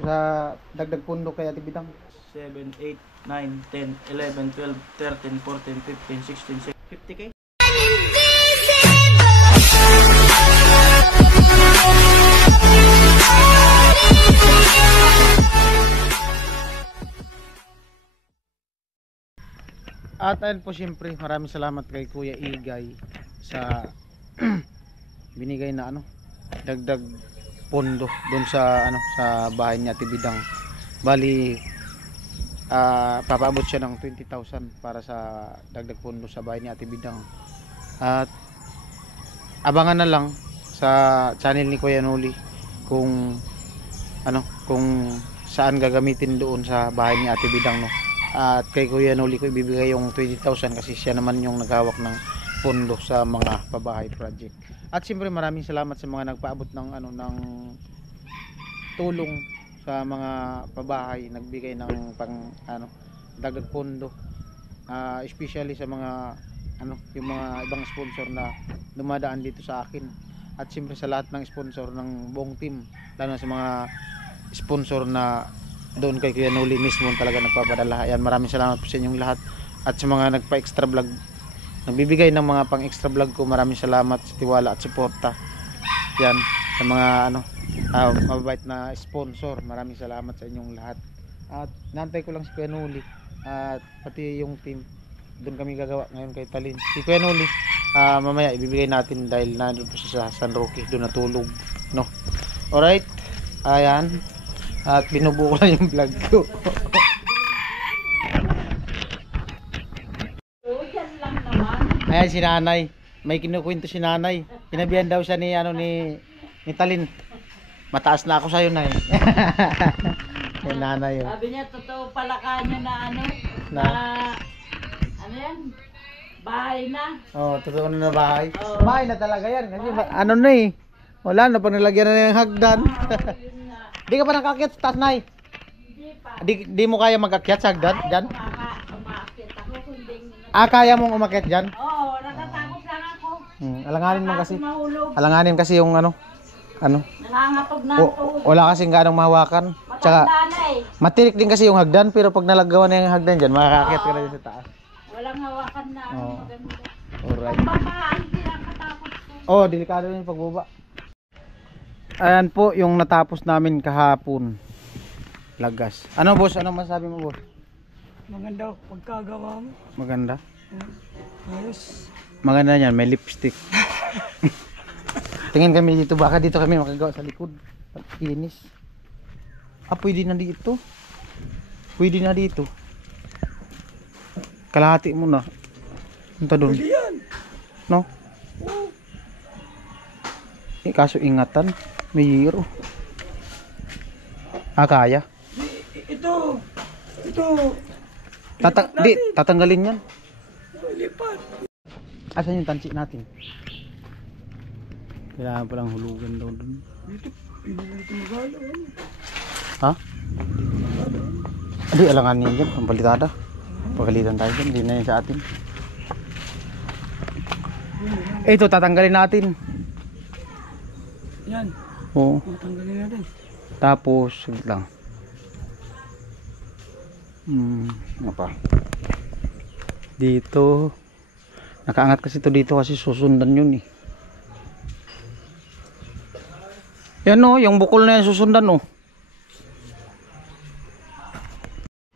sa dagdag pundo kay Ate Bidang? 7, 8, 9, 10, 11, 12, 13, 14, 15, 16, 50k. At ayun po, siyempre maraming salamat kay Kuya Igay sa binigay na dagdag pondo doon sa sa bahay ni Ate Bidang. Bali papaabot siya ng 20,000 para sa dagdag pondo sa bahay ni Ate Bidang. At abangan na lang sa channel ni Kuya Noli kung kung saan gagamitin doon sa bahay ni Ate Bidang, no. At kay Kuya Noli ko ibibigay yung 20,000 kasi siya naman yung naghawak ng pondo sa mga pabahay project. At siyempre maraming salamat sa mga nagpaabot ng ng tulong sa mga pabahay, nagbigay ng pang dagdag pondo, especially sa mga yung mga ibang sponsor na dumadaan dito sa akin. At siyempre sa lahat ng sponsor ng buong team, lalo na sa mga sponsor na doon kay Kuya Noli mismo talaga nagpapadala. Ayan, maraming salamat po sa inyong lahat. At sa mga nagpa-extra vlog, nagbibigay ng mga pang-extra vlog ko, maraming salamat sa tiwala at suporta. Yan, sa mga mababait na sponsor, maraming salamat sa inyong lahat. At nantay ko lang si Kuya Noli at pati yung team. Doon kami gagawa ngayon kay Talin. Si Kuya Noli, mamaya ibibigay natin dahil nandun po siya sa San Roque, doon natulog, no. Alright, ayan. At binubuo ko lang yung vlog ko. Ayan si nanay, may kinukwento si nanay. Sinabihan daw siya ni ni Talin, mataas na ako sa'yo, nay. Yung nanay yun. Sabi niya totoo pala kanya na yan, bahay na. Oh, totoo na bahay. Oh. Bahay na talaga yan kasi na wala na pag nalagyan na ng hagdan. Di ka pa nakakyat sa taas, nay? Hindi pa. Di mo kaya mag-akyat sa hagdan dyan? Umakit ako kundi. Kaya mong umakyat dyan? Oo, natatakot lang ako. Alanganin mo kasi. Mahulog. Alanganin kasi yung Nangangatog na ito. wala kasing gaanong mahawakan. Tsaka Matanda na eh. matirik din kasi yung hagdan, pero pag nalagawan na yung hagdan dyan, makakakyat ka na dyan sa taas. Walang hawakan na maganda. Alright. Pagbabahaan din ang katakot ko. Oh, delikado yung pagbaba. Ayan po yung natapos namin kahapon. Lagas. Ano, boss? Ano masabi mo, boss? Maganda pagkagawa mo. Maganda? Ayos. Maganda yan, may lipstick. Tingin kami dito, baka dito kami makagawa sa likod. Kinis. Pwede na dito. Pwede na dito. Kalahati mo na. Punta doon. Pwede yan. No? Kaso ingatan. May yero. Kaya? Ito. Tatanggalin yan. Lipat. Asan yung tansi natin? Kailangan palang hulugan daw dun. Dito magalo. Ha? Adi, alangan yan dyan. Ang balitada. Pagalitan tayo dyan. Hindi na yan sa atin. Ito, tatanggalin natin. Yan. Oo. Tanggalin natin. Tapos, saglit lang. Ano pa? Dito. Nakaangat kasi ito dito kasi susundan yun eh. Yan o, yung bukol na yan susundan o.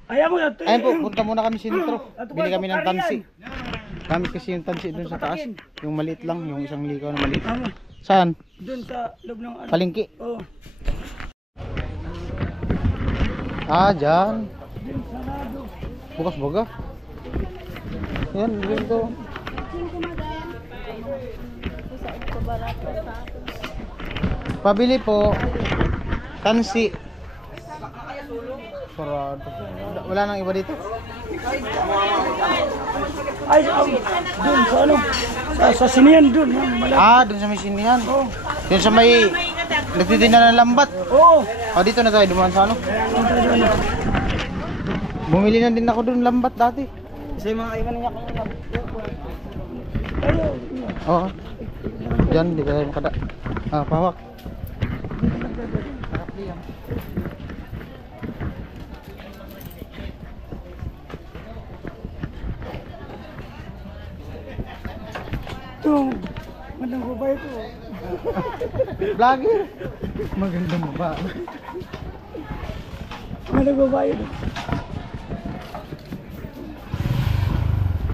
Ayaw mo yan. Ayun po, punta muna kami sintro. Bili kami ng tansi. Gamit kasi yung tansi dun sa taas. Yung maliit lang, yung isang likaw na maliit. Saan? Doon sa loob ng Palengke. Oh. Dyan. Bukas baga. Yan, dito. Pabili po. Tansi. Sarado. Wala nang iba dito. Ay, doon sa ano? Sa sinihan doon. Doon sa may sinihan. Doon sa may nagtitinda ng lambat. Oo. Dito na tayo dumaan sa ano. Bumili na din ako doon lambat dati. Kasi mga iwan niya kung lambat. Oo. Diyan, di ka makada. Pahawak. Ito, magandang babae ko. Vlogger. Magandang babae. Magandang babae ko.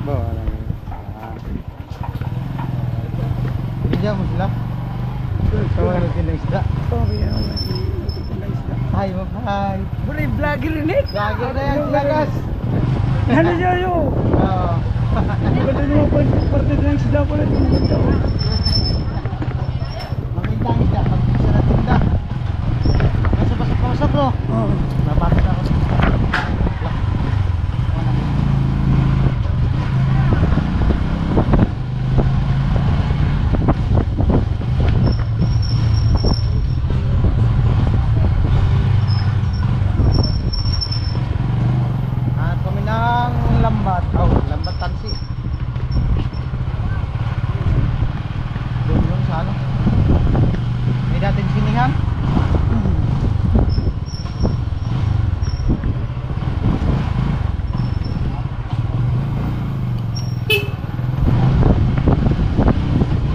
Ba, wala na. Binigyan mo sila? Sa mga nagtinda isda. Oo, kaya naman. Isda. Hi, ma'am. Hi. Bro, vlogger rin eh. Vlogger na yan, sila guys. Ano niyo yun? Oo. Maganda naman parte ng isda pala. Maganda. Maganda ang isda. Pag isa na tinda. Pasok bro. Oo. Napasok ako. Kami ng lambat. Lambat tansi. Doon sa ano? May dating sinihan.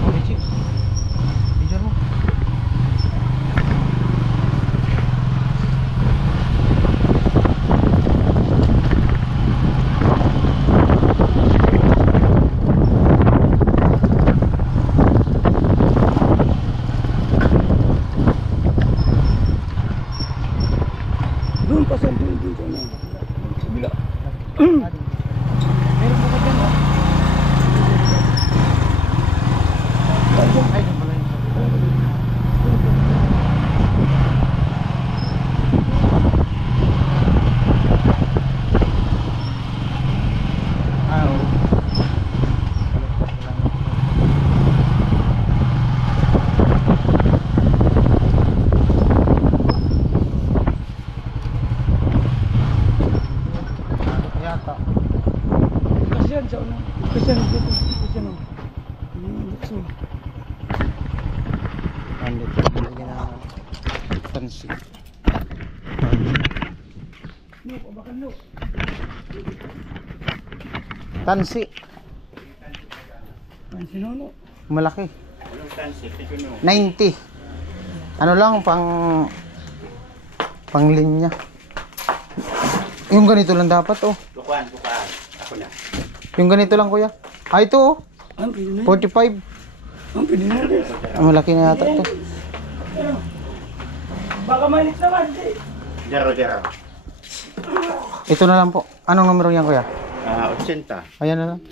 Okay, chips. Picture mo. Doon pa sa doon sa ano. Sa bila. Meron ba ka dyan, oh? Ay, doon pala yun. Oo. Yata. Kasi yan sa ano. Kasi yan dito. Kasi ano. Bukso. Andito, binigyan na tansi. No, pabakan no. Tansi. Ang sinono. Malaki. 90. Ano lang pang linya. Yung ganito lang dapat, oh. Bukuan. Ako na. Yung ganito lang, kuya. Ah, ito, oh. Ang pwede na. 45. Ang pwede na. Malaki na yata to. Baka malit naman. Jaro. Ito na lang po. Anong numero yan, kuya? 80. Ayan na lang.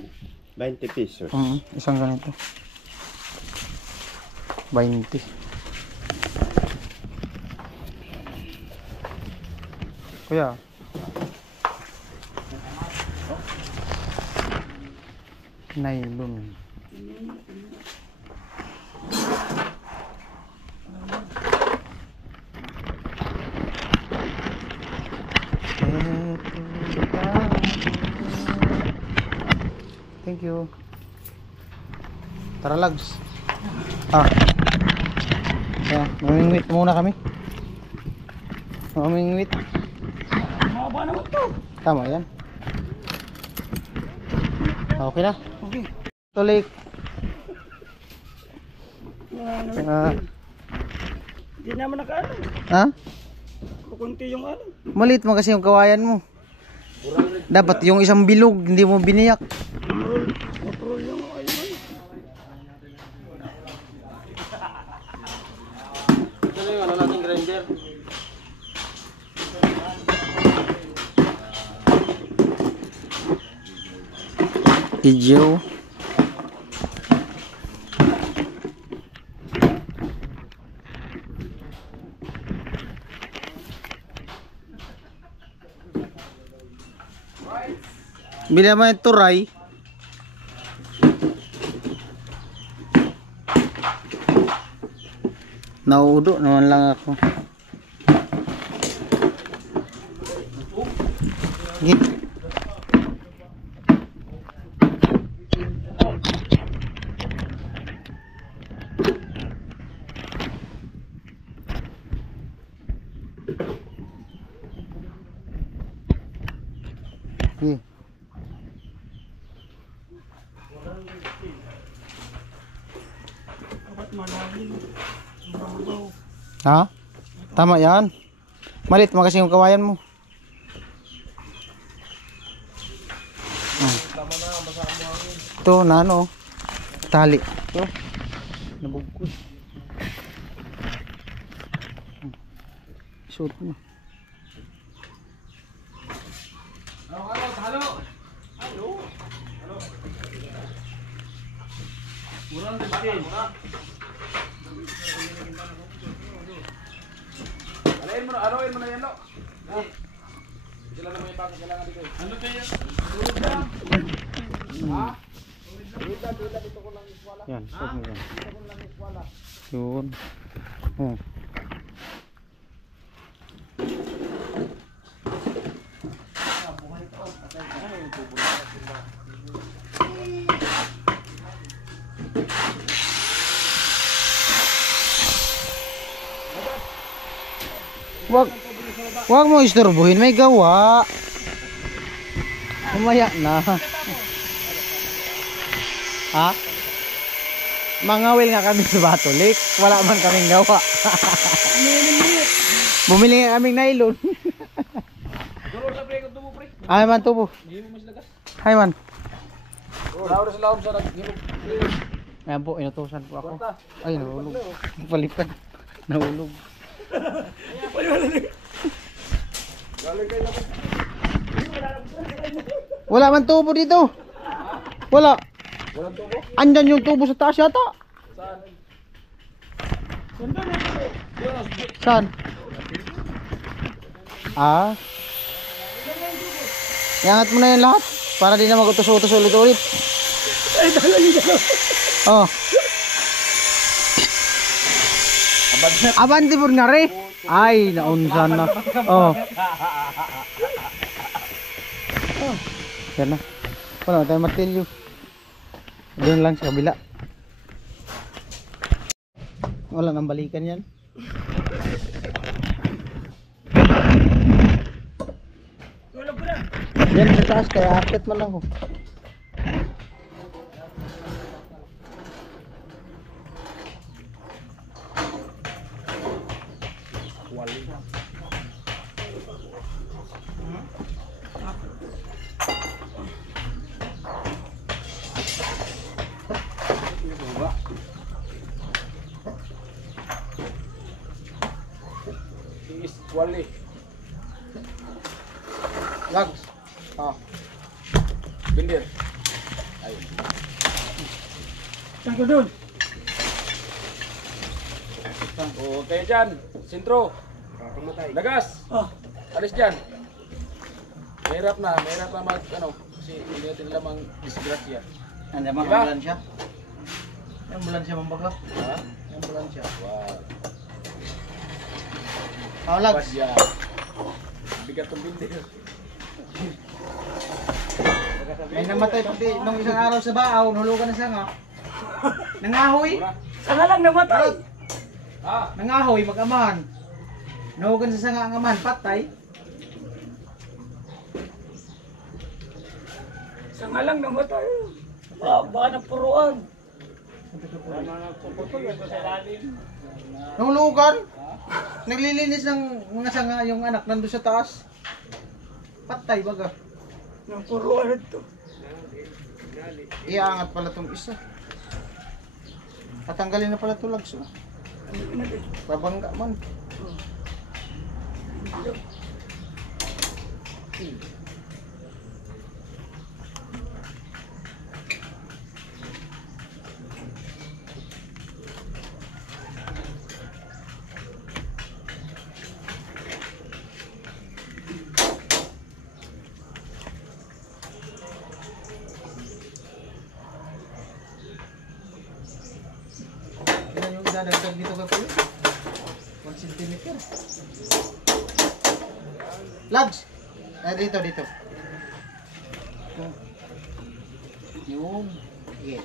20 pesos. Isang ganito. 20. Kuya. Nylon. Thank you. Tara, lags. Mamingwit muna kami. Mamingwit. Mababa naman to. Tama yan. Okay na. Okay. Tulik. Hindi naman nakaano. Ha? Kukunti yung ano. Maliit mo kasi yung kawayan mo. Dapat yung isang bilog, hindi mo biniyak. Matrol yung ayun. Ito yung ano natin grinder. Ijo. Bila mo yung turay. Naudo naman lang ako. Git. Ha? Tama yan. Malit mo kasi yung kawayan mo. Ito na ano. Tali. Ito. Nabugkos. Shoot mo. Murang 15. Anuin mo na yan, no? Sila naman yung pako kailangan dito. Ano kayo? Ha? Dito ko lang iswala. Yan, shoot mo yan. Yun. Oh. Wag mo istorbohin, may gawa. Umaya na. Ha? Mangawil nga kami sa Batolik. Wala man kaming gawa. Bumili nga kaming nylon. Ay man tubo. Hay man. Ayan po, inutusan po ako. Ay, nahulog. Palipan. Nahulog. Wala man tubo dito. Wala. Walang tubo? Andyan yung tubo sa taas yata. Saan? Saan? Ah. Iangat mo na yan lahat para di na mag-utos-utos ulit-ulit. Oh. Abante por nga re. Ay, naunsan na. Oh. Yan na. Wala tayong martilyo. Doon lang sa kabila. Wala nang balikan yan. Yan sa taas kaya akit man lang ko. Wali. Lags. Ah. Bindir. Ayun. Saan ko dun? O, kayo dyan. Sintro. Lagas. Alis dyan. Mahirap na mag, kasi hindi natin lamang disgrasya. Ano Diba? ambulansya? Ambulansya mambaga. Ha? Ambulansya. Wow. Oh, Lags. Badya. Bigat ng bindir. May namatay pati nung isang araw sa baaw, nahulugan na siya nga. Nangahoy. Saka lang namatay. Ha? Nangahoy, mag-amahan. Nahulugan sa sanga ang amahan, patay. Saka lang namatay. Baka napuruan. Nahulugan. Naglilinis ng mga sanga yung anak nandun sa taas. Patay baga. Napuruan ito. Iaangat pala tong isa. Tatanggalin na pala ito Lags. Oh. Babangga man. Yan yung idadagdag dito ka pala. 1 cm. Lags! Dito. Yung. Sige.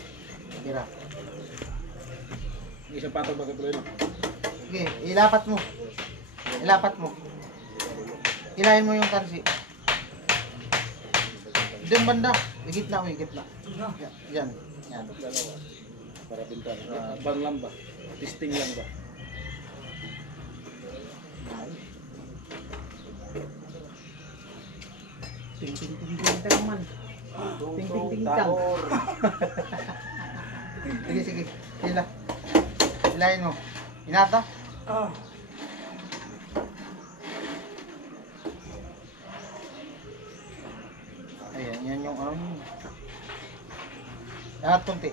Tira. Isang patong magkatuloy no? Sige, ilapat mo. Hilahin mo yung tarsi. Diyan banda. Gitna. Yan. Dalawa. Para bintana. Bang lang ba? Testing lang ba? Ting ting ting ting tang man. Ting ting ting tang. Sige, sige. Sila. Silahin mo. Hinata. Ayan, yan yung angat kunti.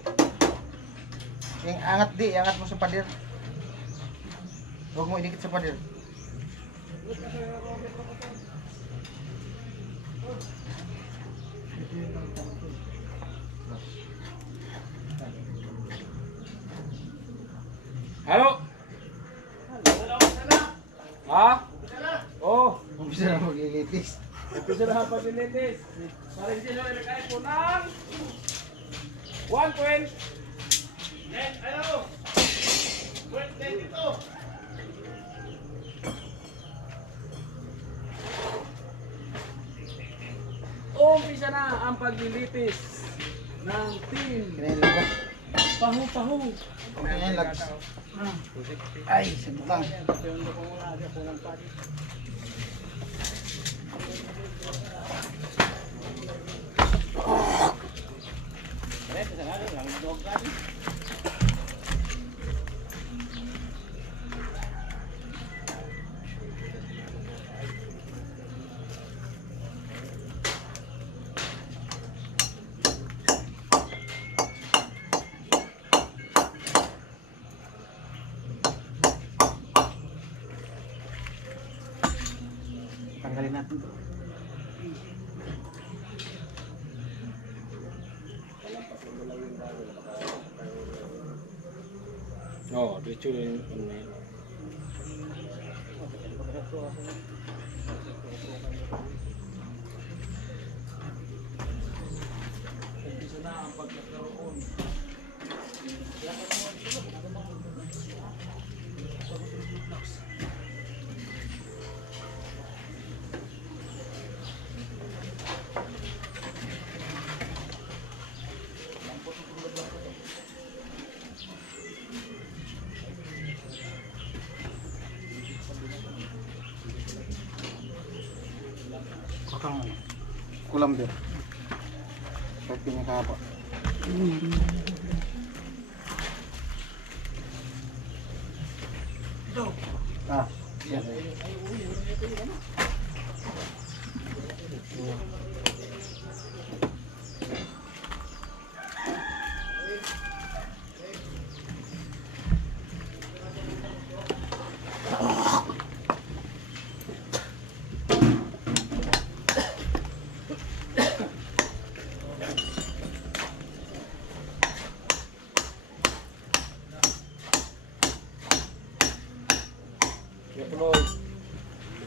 Yung angat di, angat mo sa pader. Huwag mo idikit sa pader. Halo? Ha? Oh, Umpisa na maglilitis. episode na paglilitis. Para hindi nyo ilagay po ng 120. Ano? 120 dito. Umpisa na ang paglilitis ng team Kinain lang ba? Pahu-Pahu. Kinain lang. Ay, sabutang. Tanggalin natin to. Oh, diretso yung ano na yun. Umpisa na ang pagkakaroon. Kakang kulam din. Kahit pinakahaba. Ah, yan.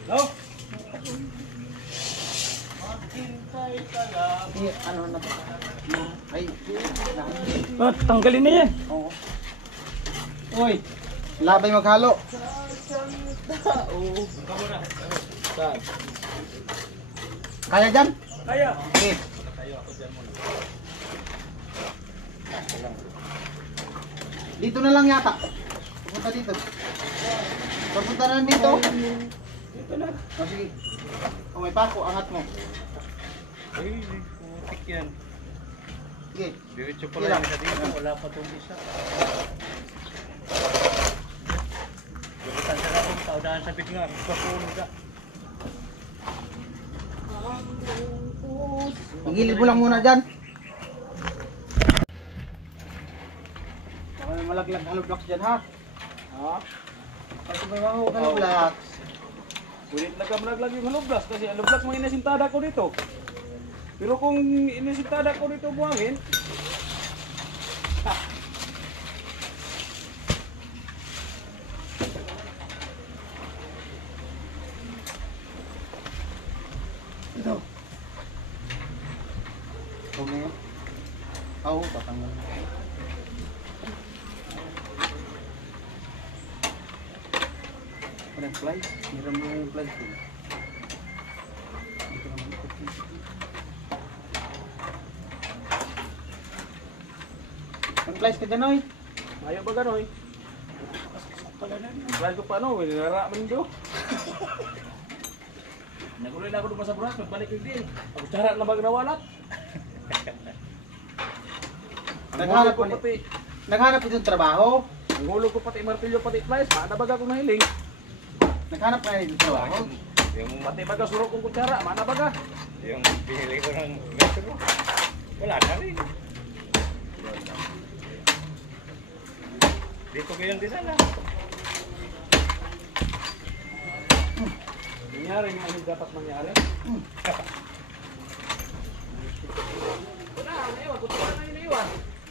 No? Ano na to? Ay, Tanggalin na yan. oo. Oy. Labay maghalo. Kaya dyan? Kaya. Sige. Dito na lang yata. Pupunta dito. Pupunta na dito. Ito na. O sige. O may pako, angat mo. Ay, putik yan. Sige. Diretso Sige lang. dito. Wala pa itong isa. Bukutan sa lakong paudahan sa bitnga. Papunod ka. Magilid mo lang muna dyan. Baka may malaglag hollow blocks dyan ha. Ha? Kasi may mga hollow blocks. Ulit nagkamlag yung hollow blocks kasi hollow blocks mga inasintada ko dito. Pero kung inasintada ko dito buhangin, Ito. Ito mo yun. Oo, tatanggal. Ano yung fly? Hiram mo yung fly. Dito naman ito. Ang flies ka dyan, oy. ayaw ba gano'n eh? Ang ko pa ano, nilaraman nyo. Naguloy na ako doon sa buras, magbalik yung din. Ako tsara na magnawalat. Naghanap ko ko pati, Naghanap itong trabaho. ang hulog ko pati martilyo pati flies, maanabag ako nahiling. Naghanap ka itong trabaho. Pati baga surok kong kutsara, maanabag ah. Yung pinili ko ng metro, wala na rin. Dito ko yung dinala. Nangyari yung ano dapat mangyari. Wala, naiwan, kutsara na iniwan.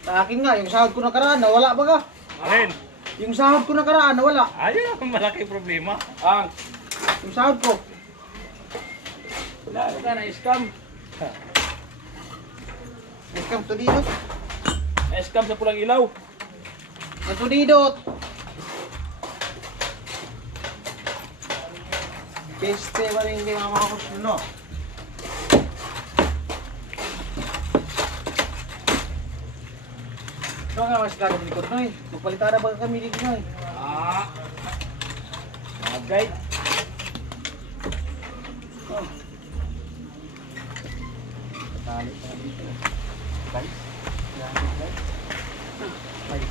Sa akin nga, yung sahod ko nakaraan, nawala ba ka? Alin? Yung sahod ko nakaraan, nawala. Ayun ang malaki problema. Ang, Yung sahod ko. wala ka na scam. Welcome to Didot. Na-scam sa pulang ilaw. To Didot. Peste ba rin hindi makakapos no? Ito nga mas kagad likod no eh. Tupalitada ba kami dito no eh? Ah. Agay. Tali pa dito. Guys. Yan guys. Ay.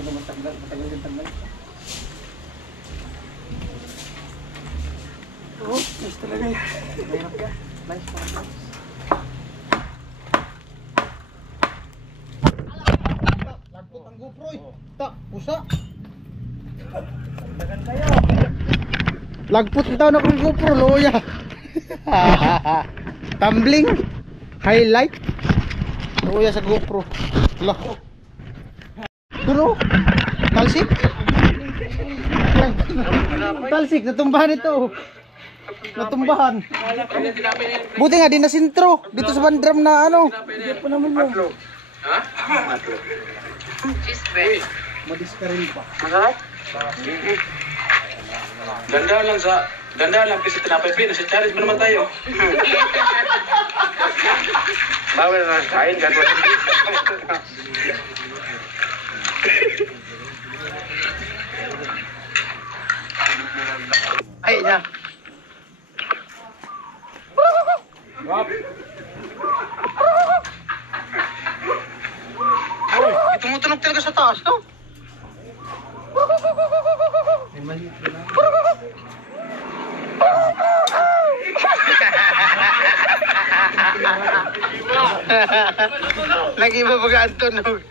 Ano matagal yung tanggal. Oh, nice talaga eh. Mayroon ka. Nice pa guys. Lagpot ang GoPro eh. Tak, pusa. Lagpot daw na kong GoPro, loya. Tumbling. Highlight. Loya sa GoPro. Lah. Duro. Talsik. Talsik, natumbahan ito. Natumbahan. Buti nga, di na sintro. Dito sa bandram na ano. Hindi pa naman yun. Ha? Madiskaril pa. Ganda lang kasi tinapay pin, sa challenge pa naman tayo. Bawal na kain, gagawin. Ay, niya. Wap. Tumutunog talaga sa taas, no? Lagi ba baga ang tunog?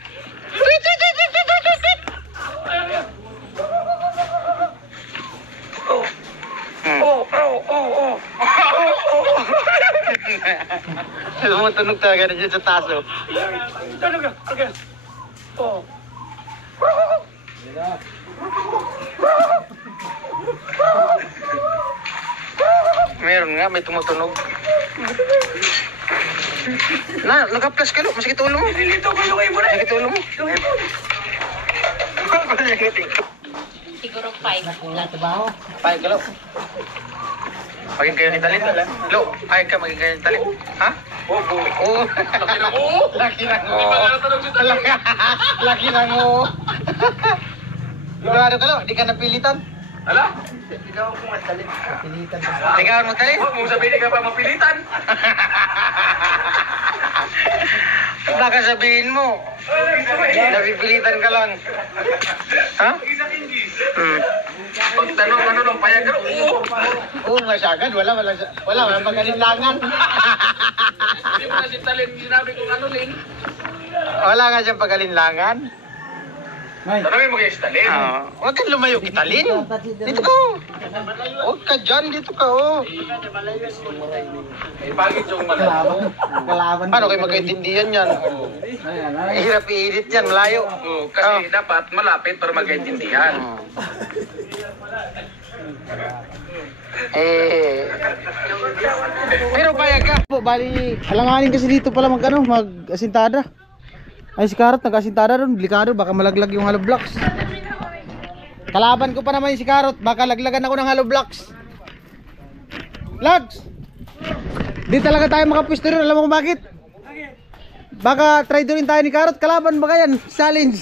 Tumutunog talaga na dyan sa taas, oh. Meron nga, may tumutunog. Na, naka-plus ka lo, masakit ulo mo. Masakit ulo mo. Siguro 5 lang. 5 ka lo. Maging kayo ni Talin. Lo, ay ka, maging kayo ni Talin. Ha? Oo. Laki ng oo. Laki ng oo. Laki ng oo. Sigurado ka lo, di ka napilitan. Ala? Pilitan ka. Ligawan mo Talin? Huwag mong sabihin ka pa mapilitan. Baka sabihin mo, napipilitan ka lang. Ha? Pag tanong ano nung payag ka, oo. Oo, masyagad. Wala pagkalinlangan. Hindi mo na si Talin sinabi kung ano, Ling. Wala nga siyang pagkalinlangan. Tanongin mo kayo si Talin. Huwag kang lumayo kitalin. Dito ka. Huwag ka dyan. Dito ka. Eh, pangit yung malayo. Paano kayo magkaintindihan yan? Hirap i-edit yan. Malayo. Oo, kasi dapat malapit para magkaintindihan. Pero payag ka. Bali, alanganin kasi dito pala mag-asintada. Ay si Karot nag-asintada doon, delikado, baka malaglag yung hollow blocks. Kalaban ko pa naman yung si Karot, baka laglagan ako ng hollow blocks. Lags! Di talaga tayo makapwesto rin, alam mo kung bakit? Baka try rin tayo ni Karot, kalaban ba yan? Challenge!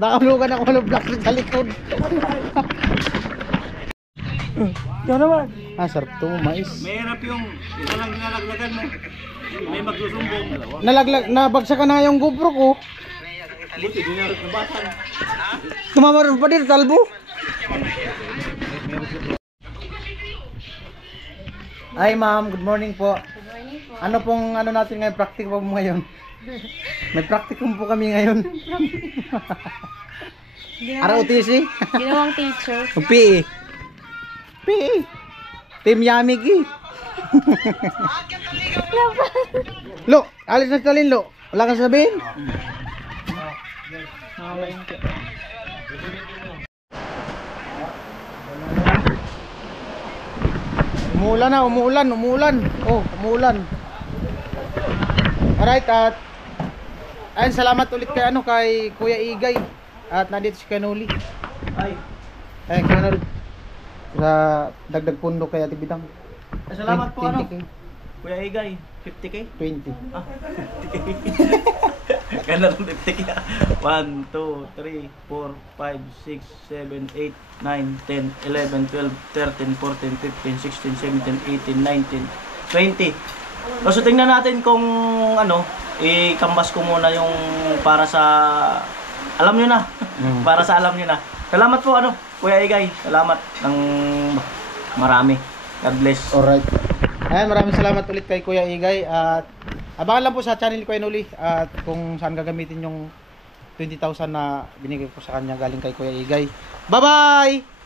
Baka malugan ako hollow blocks sa likod. Ikaw naman. Ah, sarap to, mais. Mahirap yung isa lang nilalaglagan mo. May magsusumbong. Nabagsak ka na yung GoPro ko. Buti, di na nabasan. Tumamaro pa din, talbo. Ay ma'am, good morning po. Good morning po. Ano pong ano natin ngayon, practicum po ngayon? May practicum po kami ngayon. ROTC? Ginawang teacher. PE. PE. Team Yamig eh. Lo, alis na talin lo. Wala kang sabihin? Umuulan na, umuulan. Oh, umuulan. Alright, at ayun, salamat ulit kay Kuya Igay. At nandito si Kanuli. Ay, Ayun, Kanol. Sa dagdag pundo kay Ate Bidang. salamat po ano. 20K. Kuya Igay, 50k? 20. Ah, 50k. Ganda ng 50k. 1, 2, 3, 4, 5, 6, 7, 8, 9, 10, 11, 12, 13, 14, 15, 16, 17, 18, 19, 20. So tingnan natin kung ano, i-canvas ko muna yung para sa alam nyo na. Para sa alam nyo na. Salamat po ano, Kuya Igay. Salamat ng marami. God bless. Alright. Ayan, maraming salamat ulit kay Kuya Igay. At abangan lang po sa channel ko Nuli. At kung saan gagamitin yung 20,000 na binigay ko sa kanya galing kay Kuya Igay. Bye-bye!